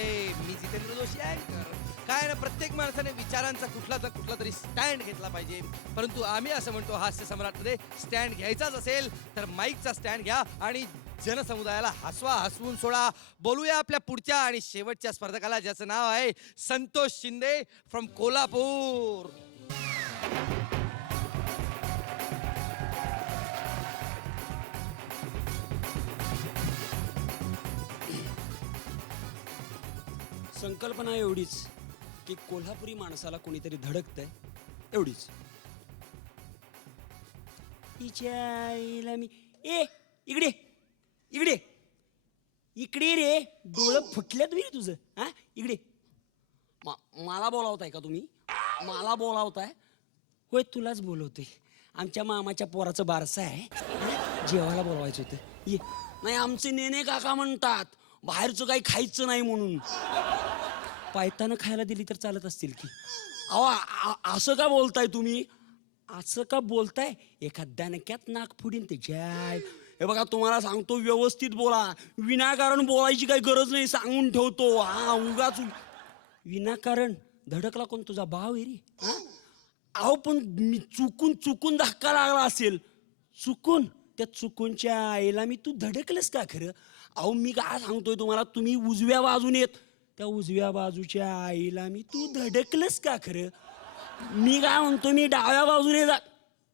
आहे. मी जितेंद्र जोशी आहे. काय ना, प्रत्येक माणसाने विचारांचा कुठला तरी स्टँड घेतला पाहिजे. परंतु आम्ही असं म्हणतो, हास्य सम्राटमध्ये स्टँड घ्यायचाच असेल तर माईकचा स्टँड घ्या आणि जनसमुदायाला हसवून सोडा. बोलूया आपल्या पुढच्या आणि शेवटच्या स्पर्धकाला, ज्याचं नाव आहे संतोष शिंदे फ्रॉम कोल्हापूर. संकल्पना एवढीच की कोल्हापुरी माणसाला कोणीतरी धडकतंय, एवढीच. हिच्या आईला मी इकडे इकडे इकडे रे, डोळं फुटल्यात मी तुझं. हा इकडे मला बोलावताय का तुम्ही? मला बोलावताय? होय, तुलाच बोलवते. आमच्या मामाच्या पोराचं बारसं आहे, जेवायला बोलवायचं होतं. ये. नाही, आमचे नेने काका म्हणतात बाहेरचं काही खायचं नाही म्हणून. पायतानं खायला दिली तर चालत असतील की. अहो, असं का बोलताय तुम्ही? असं का बोलताय? एका दणक्यात नाक फुडीन ते जाय. हे बघा, तुम्हाला सांगतो, व्यवस्थित बोला. विनाकारण बोलायची काही गरज नाही, सांगून ठेवतो. हा, उगाच विनाकारण धडकला कोण? तुझा भाव आहे रे. हा, अहो, पण मी चुकून धक्का लागला असेल. चुकून? त्या चुकूनच्या आईला मी तू धडकलंस का खरं? अहो, मी काय सांगतोय तुम्हाला, तुम्ही उजव्या बाजूने येत, त्या उजव्या बाजूच्या आईला मी तू धडकलंस का खरं? मी काय म्हणतो, मी डाव्या बाजूने जा,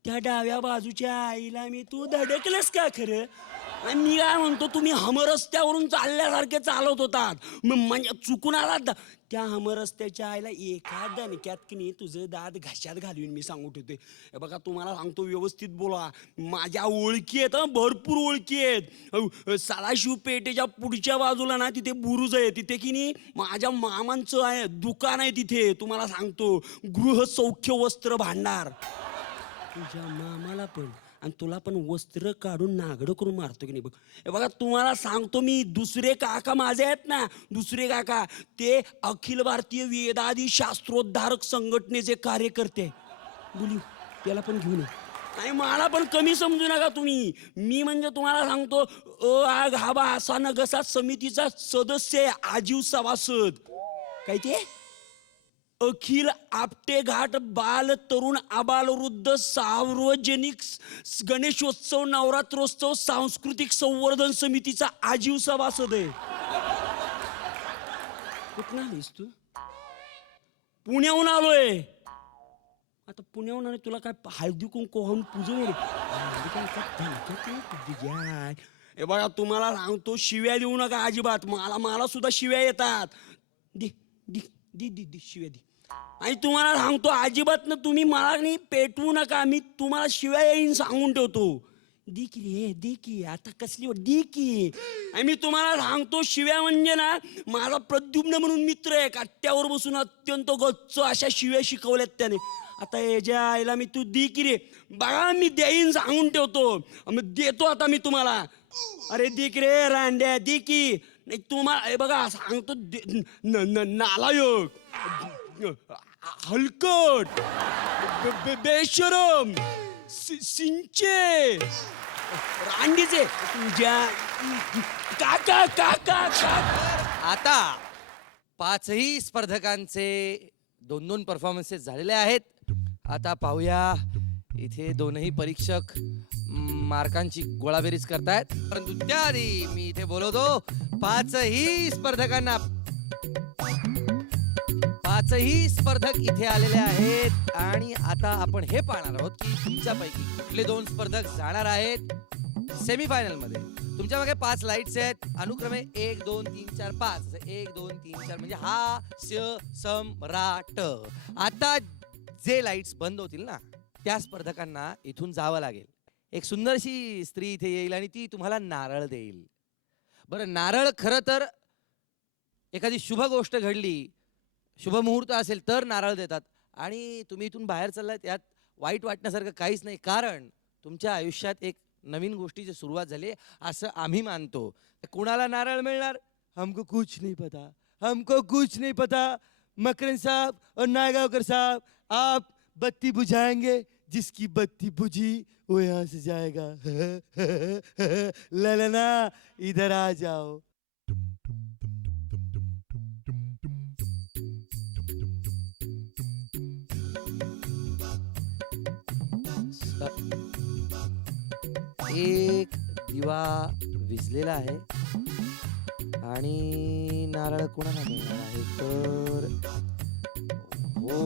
त्या डाव्या बाजूच्या आईला मी तू धडकलंस का खरं? आणि मी काय म्हणतो, तुम्ही हमरस्त्यावरून चालल्यासारखे चालत होतात, म्हणजे चुकून आलात. त्या हमरस्त्याच्या आईला एका दणक्यात की नाही तुझं दात घशात घालवीन मी, सांगू ठेवते. हे बघा, तुम्हाला सांगतो, व्यवस्थित बोला. माझ्या ओळखी आहेत, भरपूर ओळखी आहेत. सदाशिव पेठेच्या पुढच्या बाजूला ना, तिथे बुरुज आहे. तिथे की नाही माझ्या मामांचं आहे दुकान आहे. तिथे तुम्हाला सांगतो, गृहसौख्य वस्त्र भांडार. तुझ्या मामाला पण आणि तुला पण वस्त्र काढून नागडं करून मारतो की नाही बघ. हे बघा, तुम्हाला सांगतो मी, दुसरे काका माझे आहेत ना, दुसरे काका, ते अखिल भारतीय वेदादी शास्त्रोद्धारक संघटनेचे कार्यकर्ते. बोलू त्याला पण घेऊन ये. आणि मला पण कमी समजू नका तुम्ही. मी म्हणजे तुम्हाला सांगतो, आ घाबा असा नगसा समितीचा सदस्य आहे, आजीव सभासद. काय ते? अखिल आपटे घाट बाल तरुण आबाल वृद्ध सार्वजनिक गणेशोत्सव नवरात्रोत्सव सांस्कृतिक संवर्धन समितीचा आजीव सभासद आहे. कुठं आलीस तू? पुण्याहून आलोय. आता पुण्याहून आलोय, तुला काय हळदी कुंकू वाहून पूजू रे? हे बघा, तुम्हाला सांगतो, शिव्या देऊ नका अजिबात. मला सुद्धा शिव्या येतात. दे दे दे दे दे शिव्या दे. आणि तुम्हाला सांगतो, अजिबात ना तुम्ही मला नाही पेटवू नका. मी तुम्हाला शिव्या येईन, सांगून ठेवतो. दे की रे, दे की. आता कसली दे की. आणि मी तुम्हाला सांगतो, शिव्या म्हणजे ना, माझा प्रद्युम्न म्हणून मित्र आहे, काट्यावर बसून अत्यंत गच्च अशा शिव्या शिकवल्यात त्याने. आता याच्या आईला मी तू दे की रे. बघा, मी देईन, सांगून ठेवतो. मग देतो आता मी तुम्हाला. अरे दे की रे रांड्या, दे की. नाही तुम्हाला, हे बघा सांगतो, नालायक, हलकट, बेशरम, सिंचे, रांडीचे तुझ्या काका काका काका. आता पाचही स्पर्धकांचे 2-2 परफॉर्मन्सेस झालेले आहेत. आता पाहूया, इथे दोनही परीक्षक मार्कांची गोळाबेरीज करतायत. परंतु त्याआधी मी इथे बोलवतो पाचही स्पर्धक इथे आलेले आहेत. आणि आता आपण हे पाहणार आहोत की तुमच्यापैकी कुठले 2 स्पर्धक जाणार आहेत सेमीफायनल मध्ये. तुमच्या मागे 5 लाईट्स आहेत, अनुक्रमे 1 2 3 4 5. 1 2 3 4 म्हणजे हास्य सम्राट. आता जे लाईट्स बंद होतील ना, त्या स्पर्धकांना इथून जावं लागेल. एक सुंदरशी स्त्री इथे येईल आणि ती तुम्हाला नारळ देईल. बरं, नारळ खरं तर एखादी शुभ गोष्ट घडली, शुभ मुहूर्त असेल तर नारळ देतात. आणि तुम्ही इथून बाहेर चाललात, यात वाईट वाटण्यासारखं काहीच नाही, कारण तुमच्या आयुष्यात एक नवीन गोष्टीची सुरुवात झाली असं आम्ही मानतो. कुणाला नारळ मिळणार? हमको कुछ नहीं पता. मकरन साहब और नायगावकर साहब, आप बत्ती बुझाएंगे, जिसकी बत्ती बुझी वो यहाँ से जाएगा. ललना, इधर आ जाओ. एक दिवा विझलेला आहे आणि नारळ कोणाला मिळणार आहे तर हो,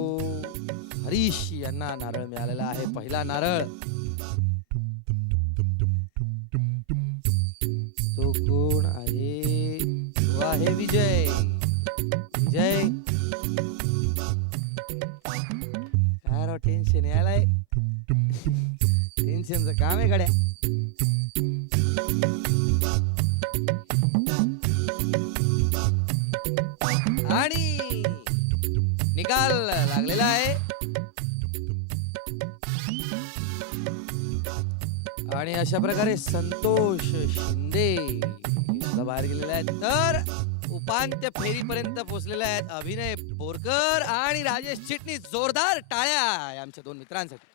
हरीश यांना नारळ मिळालेला आहे. पहिला नारळ तो कोण आहे? तो आहे विजय. विजय काय राव, टेन्शन यायलाय. टेन्शनचं काम आहे गड्या. आणि निकाल लागलेला आहे आणि अशा प्रकारे संतोष शिंदे सुद्धा बाहेर गेलेले आहेत. तर उपांत्य फेरीपर्यंत पोहोचलेले आहेत अभिनय बोरकर आणि राजेश चिटणीस. जोरदार टाळ्या या आमच्या दोन मित्रांसाठी.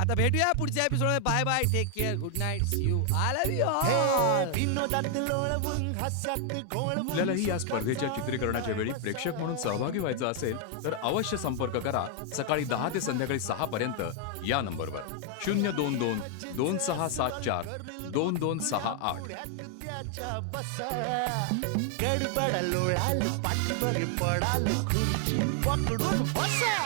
आता भेटूया पुढच्या एपिसोड मध्ये. Bye bye, take care, good night, see you, I love you all. आपल्यालाही या स्पर्धेच्या चित्रीकरणाच्या वेळी प्रेक्षक म्हणून सहभागी व्हायचं असेल तर अवश्य संपर्क करा. सकाळी 10 ते संध्याकाळी 6 पर्यंत या नंबरवर 022-264-2268. गडबड लोळाल पाठीवर पडाल खुर्ची पकडून बसा.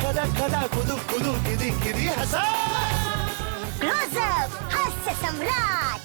खदा खदा कुदू कुदू किदी किदी हसा. क्लोज अप हास्य सम्राट.